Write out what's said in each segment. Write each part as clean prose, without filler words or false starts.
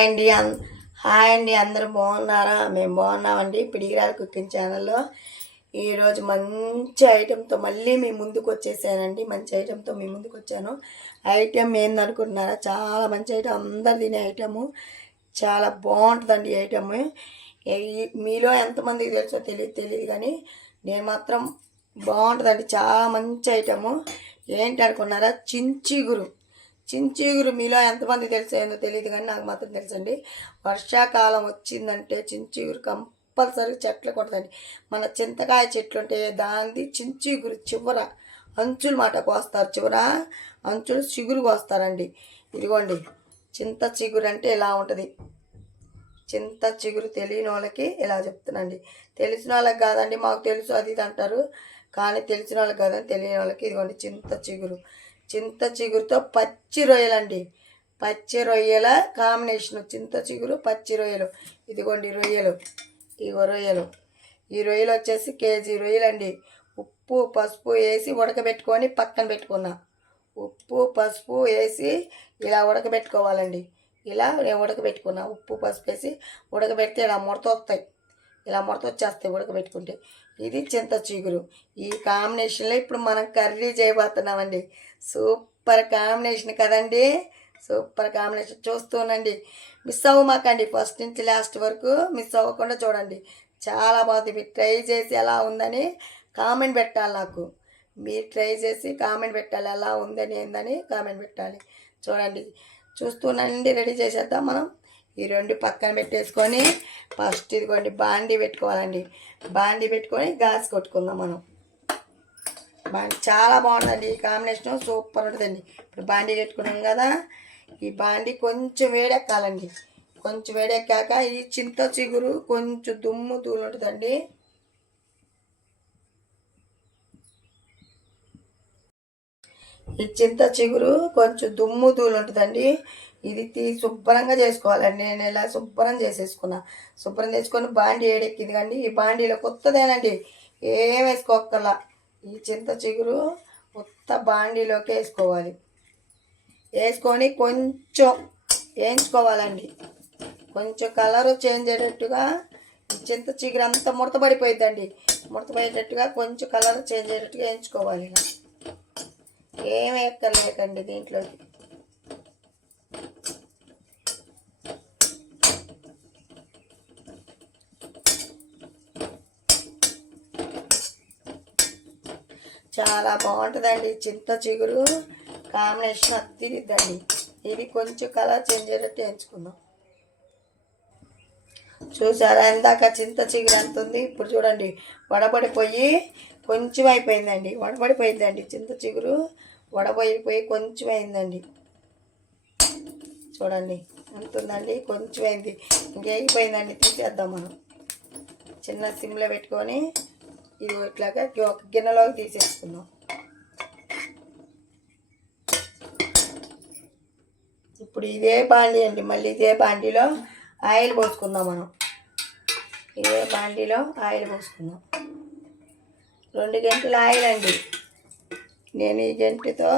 అండి హాయ్ అండి, అందరూ బాగున్నారా? మేము బాగున్నామండి. పిడిగిరాల కుకింగ్ ఛానల్లో ఈరోజు మంచి ఐటెంతో మళ్ళీ మీ ముందుకు వచ్చేసానండి. మంచి ఐటెంతో మీ ముందుకు వచ్చాను. ఐటెం ఏందనుకుంటున్నారా? చాలా మంచి ఐటెం, అందరు తినే ఐటెము. చాలా బాగుంటుందండి ఈ ఐటెం. మీలో ఎంతమందికి తెలుసో తెలియదు కానీ నేను మాత్రం బాగుంటుందండి. చాలా మంచి ఐటెము. ఏంటి అనుకున్నారా? చించీగురు మీలో ఎంతమంది తెలిసేందో తెలియదు కానీ నాకు మాత్రం తెలుసండి. వర్షాకాలం వచ్చిందంటే చించీగురు కంపల్సరీ చెట్లు కొడతండి. మన చింతకాయ చెట్లు ఉంటే దాన్ని చించీగురు చివర అంచులు మాట కోస్తారు. చివర అంచులు చిగురు కోస్తారండి. ఇదిగోండి, చింత చిగురు అంటే ఇలా ఉంటుంది. చింత చిగురు తెలియని వాళ్ళకి ఇలా చెప్తున్నాండి. తెలిసిన వాళ్ళకి కాదండి, మాకు తెలుసు అది ఇది అంటారు కానీ తెలిసిన వాళ్ళకి కాదని తెలియని వాళ్ళకి ఇదిగోండి చింత చిగురుతో పచ్చి రొయ్యలండి. పచ్చి రొయ్యల కాంబినేషను చింత చిగురు పచ్చి రొయ్యలు. ఇదిగోండి రొయ్యలు, ఇగో రొయ్యలు. ఈ రొయ్యలు వచ్చేసి కేజీ రొయ్యలండి. ఉప్పు పసుపు వేసి ఉడకబెట్టుకొని పక్కన పెట్టుకున్నా. ఉప్పు పసుపు వేసి ఇలా ఉడకబెట్టుకోవాలండి. ఇలా నేను ఉడకబెట్టుకున్నా. ఉప్పు పసుపు వేసి ఉడకబెడితే ఇలా ముడత వస్తాయి. ఇలా ముడత వచ్చేస్తాయి ఉడకబెట్టుకుంటే. ఇది చింత చిగురు. ఈ కాంబినేషన్లో ఇప్పుడు మనం కర్రీ చేయబోతున్నామండి. సూపర్ కాంబినేషన్ కదండి. Super combination. చూస్తూనండి, మిస్ అవ్వమాకండి. ఫస్ట్ నుంచి లాస్ట్ వరకు మిస్ అవ్వకుండా చూడండి. చాలా బాగుంది. మీరు ట్రై చేసి ఎలా ఉందని కామెంట్ పెట్టాలి. నాకు మీరు ట్రై చేసి కామెంట్ పెట్టాలి. ఎలా ఉందని ఏందని కామెంట్ పెట్టాలి. చూడండి, చూస్తూనండి. రెడీ చేసేద్దాం మనం. ఈ రెండు పక్కన పెట్టేసుకొని ఫస్ట్ ఇదిగోండి బాండీ పెట్టుకోవాలండి. బాండీ పెట్టుకొని గ్యాస్ కొట్టుకుందాం మనం. బాండీ చాలా బాగుంటుందండి. ఈ కాంబినేషన్ సూపర్ ఉంటుందండి. ఇప్పుడు బాండీ పెట్టుకున్నాం కదా, ఈ బాండీ కొంచెం వేడెక్కాలండి. కొంచెం వేడెక్కాక ఈ చింత చిగురు కొంచెం దుమ్ము ధూళి ఉంటుందండి. ఈ చింత చిగురు కొంచెం దుమ్ము ధూళి ఉంటుందండి. ఇది శుభ్రంగా చేసుకోవాలండి. నేను ఇలా శుభ్రం చేసేసుకున్నా. శుభ్రం చేసుకొని బాండీ ఏడెక్కింది కండి. ఈ బాండీలో కొత్తదేనండి, ఏం వేసుకోక్కర్లా. ఈ చింత చిగురు కొత్త బాండీలోకి వేసుకోవాలి. వేసుకొని కొంచెం వేయించుకోవాలండి. కొంచెం కలరు చేంజ్ అయ్యేటట్టుగా. ఈ చింత చిగురు అంతా ముడతపడిపోయిద్దండి. ముడతపడేటట్టుగా కొంచెం కలర్ చేంజ్ అయ్యేటట్టుగా వేయించుకోవాలి. ఇలా ఏం ఎక్కర్లేకండి దీంట్లోకి. చాలా బాగుంటుందండి. చింత చిగురు కాంబినేషన్ అత్తిరిద్దండి. ఇది కొంచెం కలర్ చేంజ్ అయ్యేటట్టు వేయించుకుందాం. చూసారా, ఇందాక చింత చిగురు ఎంత ఉంది, ఇప్పుడు చూడండి వడబడిపోయి కొంచెం అయిపోయిందండి. వడబడిపోయిందండి చింత చిగురు. వడబడిపోయి కొంచెం అయిందండి. చూడండి ఎంత ఉందండి, కొంచెం అయింది. ఇంకేగిపోయిందండి. తీసేద్దాం మనం. చిన్న సిమ్లో పెట్టుకొని ఇది ఇట్లాగా ఒక గిన్నెలోకి తీసేసుకుందాం. ఇప్పుడు ఇదే బాండీ అండి, మళ్ళీ ఇదే బాండీలో ఆయిల్ పోసుకుందాం మనం. ఇదే బాండీలో ఆయిల్ పోసుకుందాం. 2 గంటల ఆయిల్ అండి. నేను ఈ గంటతో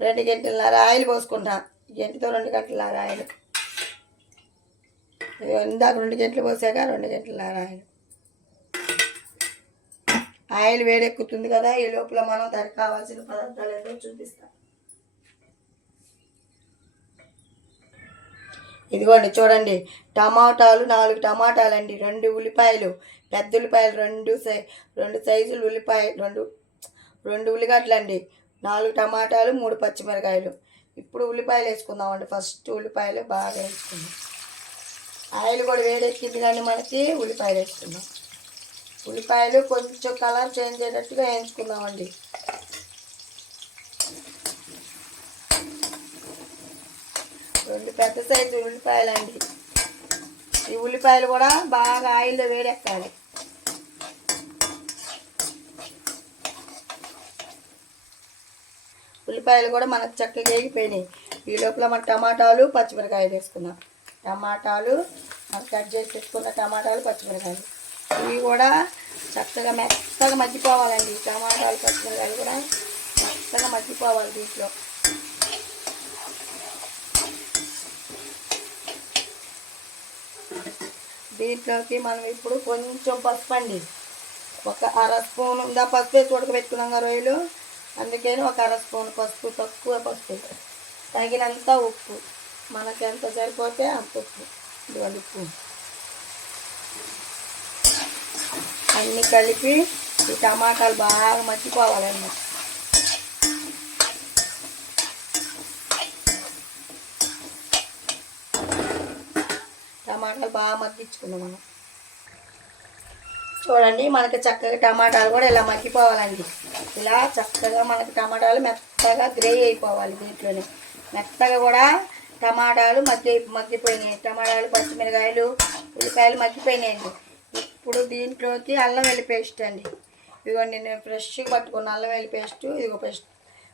2 గంటలన్నర ఆయిల్ పోసుకుంటా. ఈ గంటతో 2 గంటలన్నర ఆయిల్. ఇందాక 2 గంటలు పోసాక 2 గంటలన్నర ఆయిల్. ఆయిల్ వేడెక్కుతుంది కదా, ఈ లోపల మనం దానికి కావాల్సిన పదార్థాలు ఏదో చూపిస్తాం. ఇదిగోండి చూడండి, టమాటాలు 4 టమాటాలండి, 2 ఉల్లిపాయలు, పెద్ద ఉల్లిపాయలు 2 సైజులు ఉల్లిపాయ, 2 ఉల్లిగడ్డలండి, 4 టమాటాలు, 3 పచ్చిమిరకాయలు. ఇప్పుడు ఉల్లిపాయలు వేసుకుందామండి. ఫస్ట్ ఉల్లిపాయలు బాగా వేసుకుందాం. ఆయిల్ కూడా వేడెక్కింది కానీ మనకి ఉల్లిపాయలు వేసుకుందాం. ఉల్లిపాయలు కొంచెం కలర్ చేంజ్ అయ్యేటట్టుగా వేయించుకుందామండి. రెండు పెద్ద సైజు ఉల్లిపాయలండి. ఈ ఉల్లిపాయలు కూడా బాగా ఆయిల్లో వేడెక్కాలి. ఉల్లిపాయలు కూడా మనకు చక్కగా వేగిపోయినాయి. ఈ లోపల మన టమాటాలు పచ్చిమిరకాయలు వేసుకుందాం. టమాటాలు మనం కట్ చేసి పెట్టుకున్న టమాటాలు పచ్చిమిరకాయలు ఇవి కూడా చక్కగా మెత్తగా మగ్గిపోవాలండి. టమాటాలు పచ్చిమిరకాయలు కూడా మెత్తగా మగ్గిపోవాలి దీంట్లో. దీంట్లోకి మనం ఇప్పుడు కొంచెం పసుపు అండి, ఒక అర స్పూను. ఇందా పసుపు వేసి ఉడకబెట్టుకున్నాం రొయ్యలు, అందుకని ఒక అర స్పూన్ పసుపు, తక్కువ పసుపు. తగినంత ఉప్పు, మనకి ఎంత సరిపోతే అంత ఉప్పు. ఇదిగోండి ఉప్పు. అన్నీ కలిపి ఈ టమాటాలు బాగా మగ్గిపోవాలన్నమాట. టమాటాలు బాగా మగ్గించుకున్నాం మనం. చూడండి మనకి చక్కగా టమాటాలు కూడా ఇలా మగ్గిపోవాలండి. ఇలా చక్కగా మనకి టమాటాలు మెత్తగా గ్రే అయిపోవాలి. దీంట్లోనే మెత్తగా కూడా టమాటాలు మగ్గిపోయినాయి. టమాటాలు, పచ్చిమిరకాయలు, ఉల్లిపాయలు మగ్గిపోయినాయండి. ఇప్పుడు దీంట్లోకి అల్లం వెల్లి పేస్ట్ అండి. ఇదిగోండి నేను ఫ్రెష్గా పట్టుకున్న అల్లం వెల్లి పేస్ట్. ఇదిగో పేస్ట్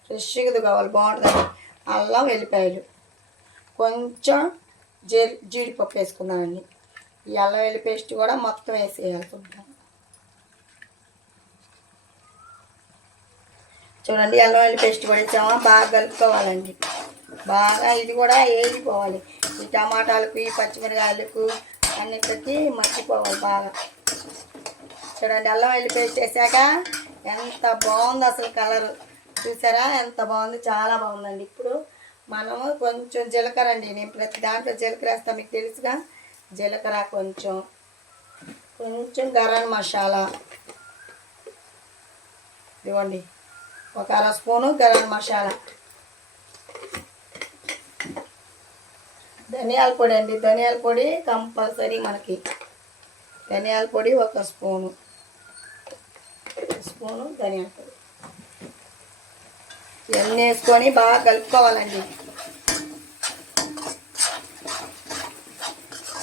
ఫ్రెష్గా ఇది కావాలి, బాగుంటుందండి. అల్లం వెల్లిపాయలు, కొంచెం జీడిపప్పు వేసుకున్నానండి. ఈ అల్లం వెల్లి పేస్ట్ కూడా మొత్తం వేసేయాలనుకుంటున్నాను. చూడండి అల్లం వెల్లి పేస్ట్ కూడా వేసామా, బాగా కలుపుకోవాలండి. బాగా ఇది కూడా వేగిపోవాలి. ఈ టమాటాలకు, ఈ పచ్చిమిరకాయలకు అన్నిటికీ మర్చిపోవాలి బాగా. చూడండి అల్లం వెల్లి పేస్ట్ వేసాక ఎంత బాగుంది అసలు కలరు, చూసారా ఎంత బాగుంది, చాలా బాగుందండి. ఇప్పుడు మనము కొంచెం జీలకర్ర అండి, నేను ప్రతి దాంట్లో జీలకర్ర వేస్తాను, మీకు తెలుసుగా. జీలకర్ర కొంచెం గరం మసాలా, ఇదిగోండి ఒక అర స్పూను గరం మసాలా. ధనియాల పొడి అండి, ధనియాల పొడి కంపల్సరీ మనకి. ధనియాల పొడి ఒక స్పూను ధనియాల పొడి. ఇవన్నీ వేసుకొని బాగా కలుపుకోవాలండి.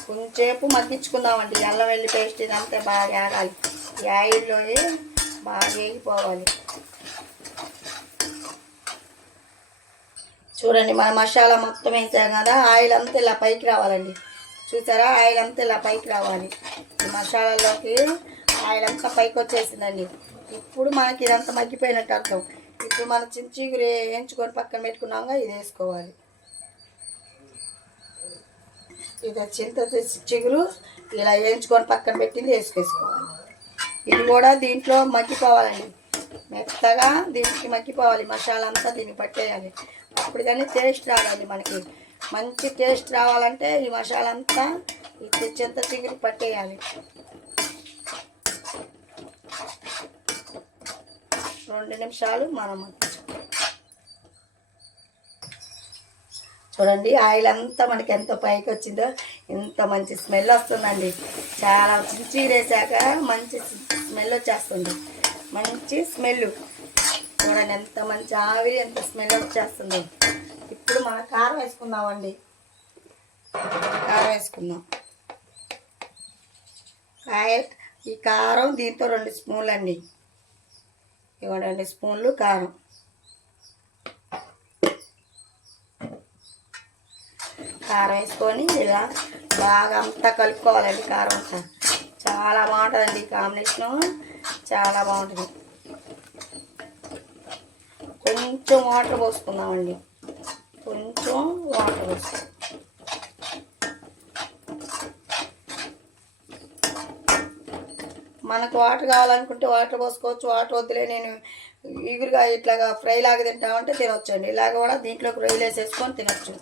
కొంచెంసేపు మగ్గించుకుందామండి. అల్లం వెల్లి పేస్ట్ ఇదంతా బాగా ఆగాలి, ఈ ఆయిల్లో బాగా వేగిపోవాలి. చూడండి మన మసాలా మొత్తం వేసాం కదా, ఆయిల్ అంతా ఇలా పైకి రావాలండి. చూసారా ఆయిల్ అంతా ఇలా పైకి రావాలి. ఈ మసాలాలోకి ఆయిల్ అంతా పైకి వచ్చేసిందండి. ఇప్పుడు మనకి ఇదంతా మగ్గిపోయినట్టు అర్థం. ఇప్పుడు మనం చించిగురు వేయించుకొని పక్కన పెట్టుకున్నాక ఇది వేసుకోవాలి. ఇది చింత చిగురు ఇలా వేయించుకొని పక్కన పెట్టింది వేసుకోవాలి. ఇది కూడా దీంట్లో మగ్గిపోవాలండి, మెత్తగా దీనికి మగ్గిపోవాలి. మసాలా అంతా దీన్ని పట్టేయాలి. అప్పుడు కానీ టేస్ట్ రావాలి. మనకి మంచి టేస్ట్ రావాలంటే ఈ మసాలా అంతా ఈ చింత చిగురు పట్టేయాలి. 2 నిమిషాలు మనం చూడండి ఆయిల్ అంతా మనకి ఎంత పైకి వచ్చిందో, ఎంత మంచి స్మెల్ వస్తుందండి. చాలా చించి వేసాక మంచి స్మెల్ వచ్చేస్తుంది, మంచి స్మెల్. చూడండి ఎంత మంచి ఆవిరి, ఎంత స్మెల్ వచ్చేస్తుంది. ఇప్పుడు మనం కారం వేసుకుందామండి. కారం వేసుకుందాం. ఈ కారం దీంతో 2 స్పూన్లు అండి. ఇవ్వ 2 స్పూన్లు కారం. కారం వేసుకొని ఇలా బాగా అంతా కలుపుకోవాలండి. కారం అంతా చాలా బాగుంటుందండి, కాంబినేషను చాలా బాగుంటుంది. కొంచెం వాటర్ పోసుకుందామండి, కొంచెం వాటర్ పోసుకుందాం. మనకు వాటర్ కావాలనుకుంటే వాటర్ పోసుకోవచ్చు, వాటర్ వద్దులే నేను ఈగురుగా ఇట్లాగా ఫ్రై లాగా తింటామంటే తినొచ్చండి. ఇలాగ కూడా దీంట్లోకి రొయ్యలు వేసేసుకొని తినొచ్చు.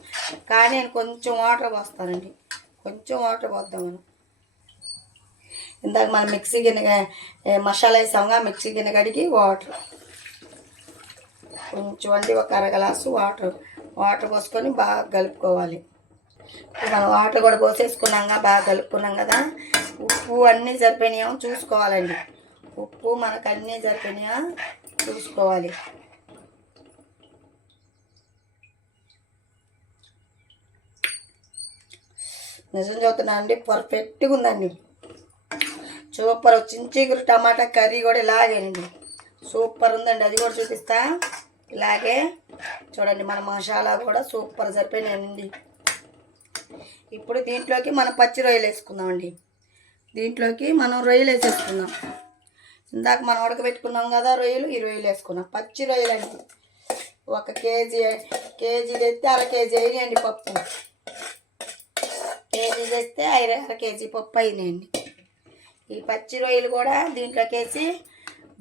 కానీ నేను కొంచెం వాటర్ పోస్తానండి, కొంచెం వాటర్ పోద్దాం. మనం ఇందాక మనం మిక్సీ గిన్నె మసాలా వేసాముగా, మిక్సీ గిన్నె కడిగి వాటర్ కొంచెం అండి, ఒక అర గ్లాసు వాటర్ పోసుకొని బాగా కలుపుకోవాలి. మనం వాటర్ కూడా పోసేసుకున్నాక బాగా కలుపుకున్నాం కదా. ఉప్పు అన్నీ సరిపోయినాయో చూసుకోవాలండి. ఉప్పు మనకు అన్నీ సరిపోయినాయా చూసుకోవాలి. నిజం చెబుతున్నా అండి, పర్ఫెక్ట్గా ఉందండి, సూపర్. చించిగురు టమాటా కర్రీ కూడా ఇలాగేనండి, సూపర్ ఉందండి. అది కూడా చూపిస్తా. ఇలాగే చూడండి మన మసాలా కూడా సూపర్ సరిపోయినాయండి. ఇప్పుడు దీంట్లోకి మనం పచ్చి రొయ్యలు వేసుకుందామండి. దీంట్లోకి మనం రొయ్యలు వేసేసుకుందాం. ఇందాక మనం ఉడకబెట్టుకున్నాం కదా రొయ్యలు, ఈ రొయ్యలు వేసుకున్నాం. పచ్చి రొయ్యలు అండి, 1 కేజీ తెస్తే అర కేజీ వేయండి పప్పు. కేజీ వేస్తే అర కేజీ పప్పు అయినాయండి. ఈ పచ్చి రొయ్యలు కూడా దీంట్లోకి వేసి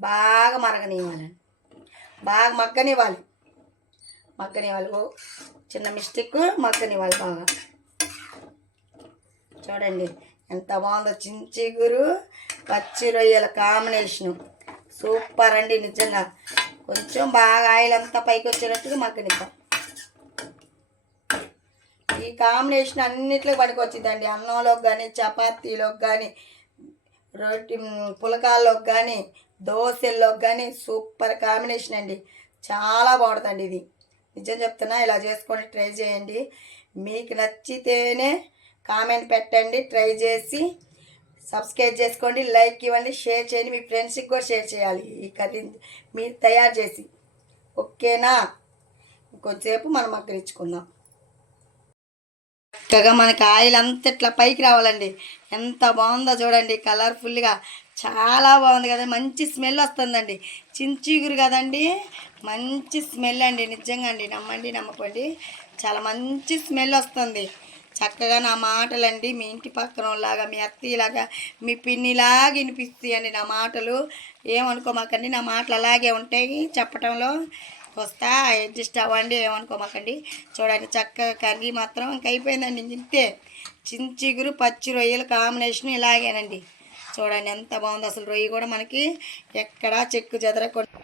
బాగా మరగనివ్వాలండి, బాగా మగ్గనివ్వాలి. చిన్న మిస్టేక్, మగ్గనివ్వాలి బాగా. చూడండి ఎంత బాగుందో చించిగురు పచ్చి రొయ్యల కాంబినేషను, సూపర్ అండి నిజంగా. కొంచెం బాగా ఆయిల్ అంతా పైకి వచ్చేటట్టుగా మగ్గనిద్దాం. ఈ కాంబినేషన్ అన్నిట్లో పనికొచ్చిందండి. అన్నంలోకి కానీ, చపాతీలోకి కానీ, రొట్టి పులకాల్లోకి కానీ, దోశల్లోకి కానీ సూపర్ కాంబినేషన్ అండి. చాలా బాగుంటుందండి ఇది. నిజం చెప్తున్నా, ఇలా చేసుకొని ట్రై చేయండి. మీకు నచ్చితేనే కామెంట్ పెట్టండి, ట్రై చేసి సబ్స్క్రైబ్ చేసుకోండి, లైక్ ఇవ్వండి, షేర్ చేయండి. మీ ఫ్రెండ్స్కి కూడా షేర్ చేయాలి ఈ కర్రీ మీరు తయారు చేసి. ఓకేనా? ఇంకొంచెంసేపు మనం మగ్గనిచ్చుకుందాం. చక్కగా మనకి ఆయిల్ అంతా ఇట్లా పైకి రావాలండి. ఎంత బాగుందో చూడండి, కలర్ఫుల్గా చాలా బాగుంది కదా. మంచి స్మెల్ వస్తుందండి. చించిగురు కదండి, మంచి స్మెల్ అండి. నిజంగా అండి, నమ్మండి నమ్మకండి, చాలా మంచి స్మెల్ వస్తుంది. చక్కగా నా మాటలండి మీ ఇంటి పక్కన లాగా, మీ అత్తయ్యలాగా, మీ పిన్నిలాగా వినిపిస్తాయండి నా మాటలు. ఏమనుకోమాకండి, నా మాటలు అలాగే ఉంటాయి చెప్పటంలో. వస్తా అడ్జస్ట్ అవ్వండి, ఏమనుకోమాకండి. చూడండి చక్కగా కర్రీ మాత్రం ఇంక అయిపోయిందండి. ఇంతే చించిగురు పచ్చి రొయ్యల కాంబినేషన్ ఇలాగేనండి. చూడండి ఎంత బాగుంది అసలు. రొయ్య కూడా మనకి ఎక్కడా చెక్కు చెదరకుండా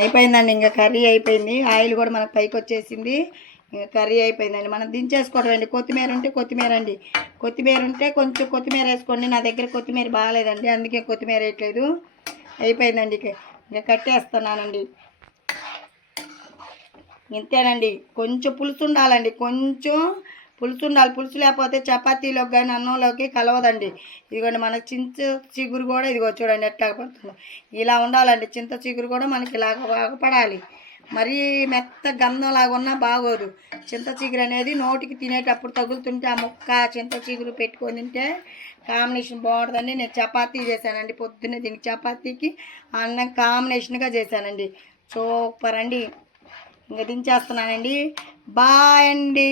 అయిపోయిందండి. ఇంకా కర్రీ అయిపోయింది. ఆయిల్ కూడా మనకు పైకి వచ్చేసింది. ఇంకా కర్రీ అయిపోయిందండి. మనం దించేసుకోవడం అండి. కొత్తిమీర ఉంటే కొత్తిమీర అండి, కొత్తిమీర ఉంటే కొంచెం కొత్తిమీర వేసుకోండి. నా దగ్గర కొత్తిమీర బాగాలేదండి, అందుకే కొత్తిమీర వేయట్లేదు. అయిపోయిందండి. ఇంకా కట్టేస్తున్నానండి. ఇంతేనండి. కొంచెం పులుసు ఉండాలండి, కొంచెం పులుసు ఉండాలి. పులుసు లేకపోతే చపాతీలోకి కానీ అన్నంలోకి కలవదండి. ఇదిగోండి మన చింత చిగురు కూడా ఇదిగో చూడండి ఎట్లా పడుతుందో. ఇలా ఉండాలండి. చింత చిగురు కూడా మనకి ఇలాగ బాగా పడాలి. మరీ మెత్త గంధం లాగా ఉన్నా బాగోదు. చింత చిగురు అనేది నోటికి తినేటప్పుడు తగులుతుంటే ఆ ముక్క చింత చిగురు పెట్టుకొని తింటే కాంబినేషన్ బాగుంటుందండి. నేను చపాతీ చేశానండి పొద్దున్నే. దీనికి చపాతీకి అన్నం కాంబినేషన్గా చేశానండి. సూపర్ అండి. ఇంకా దించేస్తున్నానండి. బాయ్ అండి.